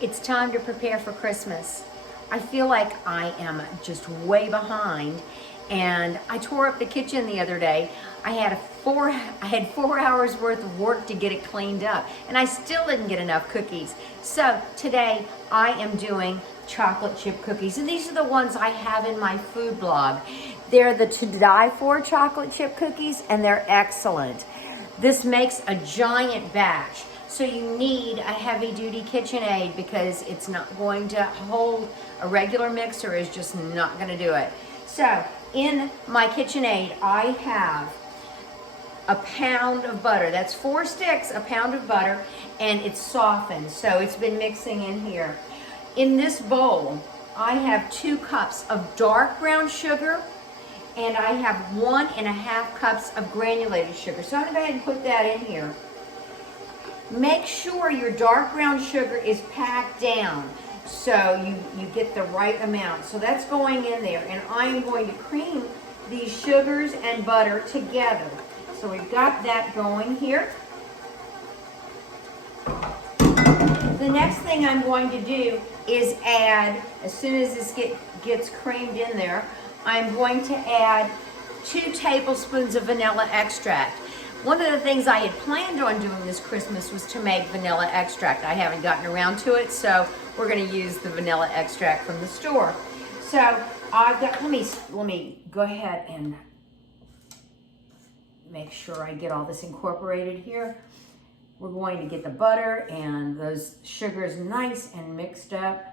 It's time to prepare for Christmas. I feel like I am just way behind, and I tore up the kitchen the other day. I had 4 hours worth of work to get it cleaned up, and I still didn't get enough cookies. So today I am doing chocolate chip cookies, and these are the ones I have in my food blog. They're the to die for chocolate chip cookies, and they're excellent. This makes a giant batch. So you need a heavy duty KitchenAid because it's not going to hold. A regular mixer is just not going to do it. So in my KitchenAid, I have a pound of butter. That's 4 sticks, a pound of butter, and it's softened. So it's been mixing in here. In this bowl, I have 2 cups of dark brown sugar, and I have 1.5 cups of granulated sugar. So I'm going to go ahead and put that in here. Make sure your dark brown sugar is packed down so you get the right amount. So that's going in there, and I'm going to cream these sugars and butter together. So we've got that going here. The next thing I'm going to do is add, as soon as this gets creamed in there, I'm going to add 2 tablespoons of vanilla extract. One of the things I had planned on doing this Christmas was to make vanilla extract. I haven't gotten around to it, so we're going to use the vanilla extract from the store. So I've got, let me go ahead and make sure I get all this incorporated here. We're going to get the butter and those sugars nice and mixed up.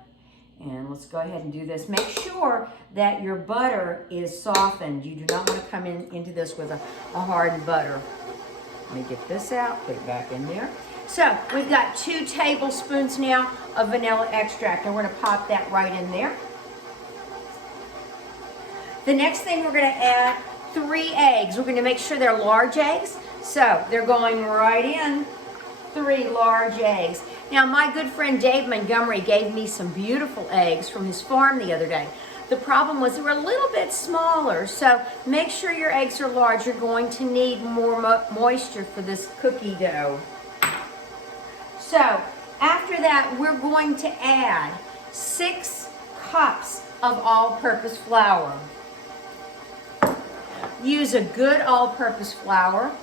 And let's go ahead and do this. Make sure that your butter is softened. You do not want to come into this with a hardened butter. Let me get this out, put it back in there. So we've got 2 tablespoons now of vanilla extract, and we're going to pop that right in there. The next thing we're going to add 3 eggs. We're going to make sure they're large eggs. So they're going right in, 3 large eggs. Now my good friend Dave Montgomery gave me some beautiful eggs from his farm the other day. The problem was they were a little bit smaller, so make sure your eggs are large. You're going to need more moisture for this cookie dough. So after that, we're going to add 6 cups of all-purpose flour. Use a good all-purpose flour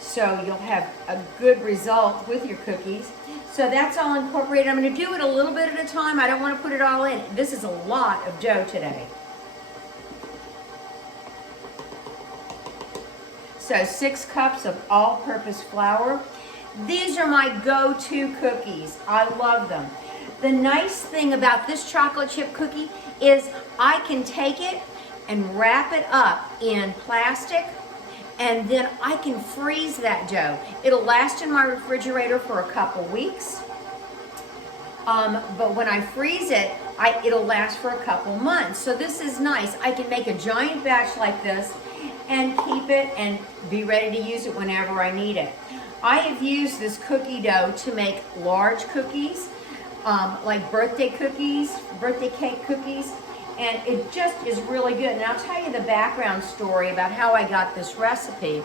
so you'll have a good result with your cookies. So that's all incorporated. I'm going to do it a little bit at a time. I don't want to put it all in. This is a lot of dough today. So 6 cups of all-purpose flour. These are my go-to cookies. I love them. The nice thing about this chocolate chip cookie is I can take it and wrap it up in plastic, and then I can freeze that dough. It'll last in my refrigerator for a couple weeks. But when I freeze it, it'll last for a couple months. So this is nice. I can make a giant batch like this and keep it and be ready to use it whenever I need it. I have used this cookie dough to make large cookies, like birthday cake cookies. And it just is really good. And I'll tell you the background story about how I got this recipe.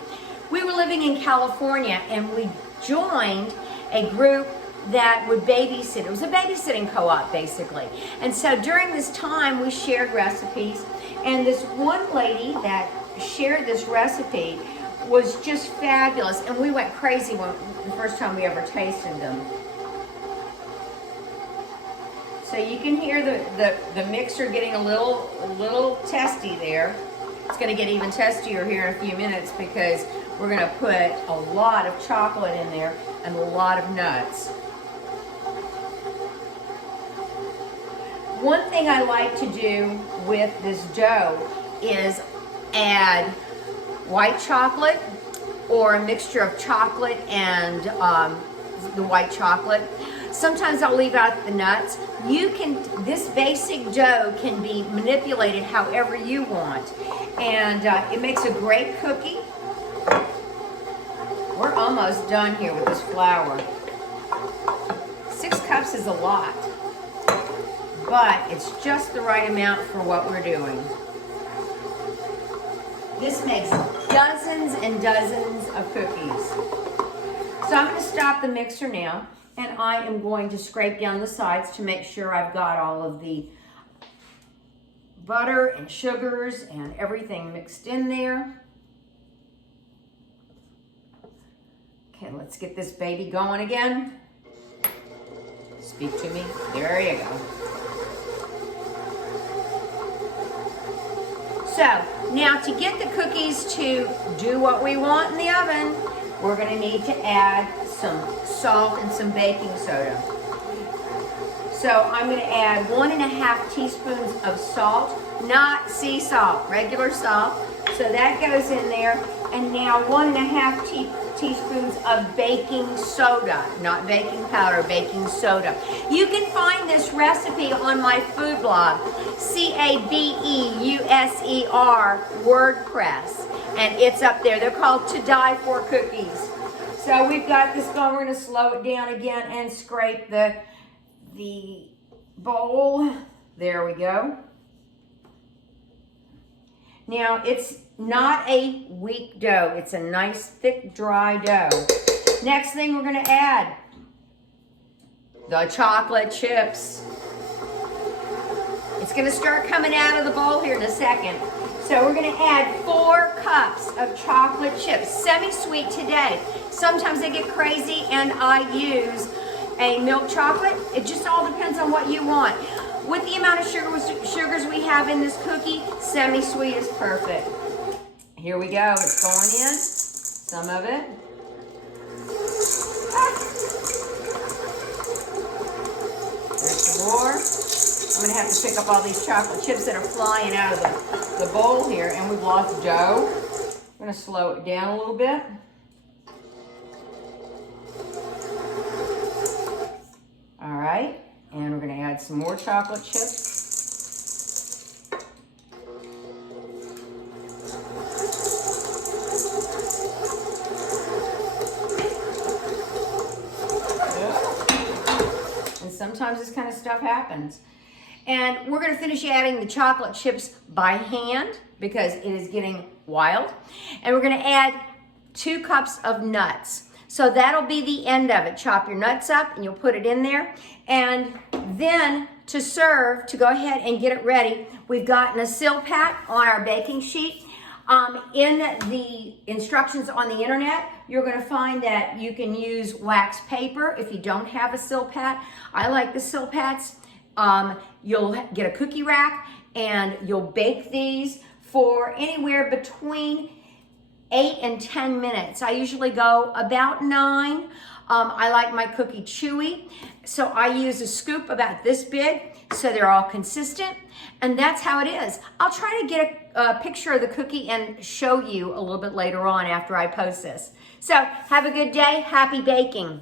We were living in California, and we joined a group that would babysit. It was a babysitting co-op, basically. And so during this time, we shared recipes. And this one lady that shared this recipe was just fabulous. And we went crazy the first time we ever tasted them. So you can hear the mixer getting a little testy there. It's going to get even testier here in a few minutes because we're going to put a lot of chocolate in there and a lot of nuts. One thing I like to do with this dough is add white chocolate or a mixture of chocolate and the white chocolate. Sometimes I'll leave out the nuts. This basic dough can be manipulated however you want. And it makes a great cookie. We're almost done here with this flour. 6 cups is a lot, but it's just the right amount for what we're doing. This makes dozens and dozens of cookies. So I'm going to stop the mixer now. And I am going to scrape down the sides to make sure I've got all of the butter and sugars and everything mixed in there. Okay, let's get this baby going again. Speak to me. There you go. So, now to get the cookies to do what we want in the oven, we're going to need to add some salt and some baking soda. So I'm going to add 1.5 teaspoons of salt, not sea salt, regular salt. So that goes in there. And now 1.5 teaspoons of baking soda, not baking powder, baking soda. You can find this recipe on my food blog, CABEUSER WordPress. And it's up there. They're called To Die For cookies. So we've got this going. We're going to slow it down again and scrape the bowl. There we go. Now it's not a weak dough. It's a nice thick dry dough. Next thing we're going to add the chocolate chips. It's going to start coming out of the bowl here in a second. So we're going to add 4 cups of chocolate chips, semi-sweet today. Sometimes they get crazy and I use a milk chocolate. It just all depends on what you want. With the amount of sugars we have in this cookie, semi-sweet is perfect. Here we go. It's going in. Some of it. There's some more. I'm going to have to pick up all these chocolate chips that are flying out of the bowl here, and we've lost dough. I'm going to slow it down a little bit. All right, and we're going to add some more chocolate chips. And sometimes this kind of stuff happens. And we're going to finish adding the chocolate chips by hand because it is getting wild. And we're going to add 2 cups of nuts. So that'll be the end of it. Chop your nuts up and you'll put it in there. And then to serve, to go ahead and get it ready, we've gotten a Silpat on our baking sheet. In the instructions on the internet, you're going to find that you can use wax paper if you don't have a Silpat. I like the Silpats. You'll get a cookie rack and you'll bake these for anywhere between 8 and 10 minutes. I usually go about 9. I like my cookie chewy, so I use a scoop about this big so they're all consistent, and that's how it is. I'll try to get a picture of the cookie and show you a little bit later on after I post this. So have a good day. Happy baking.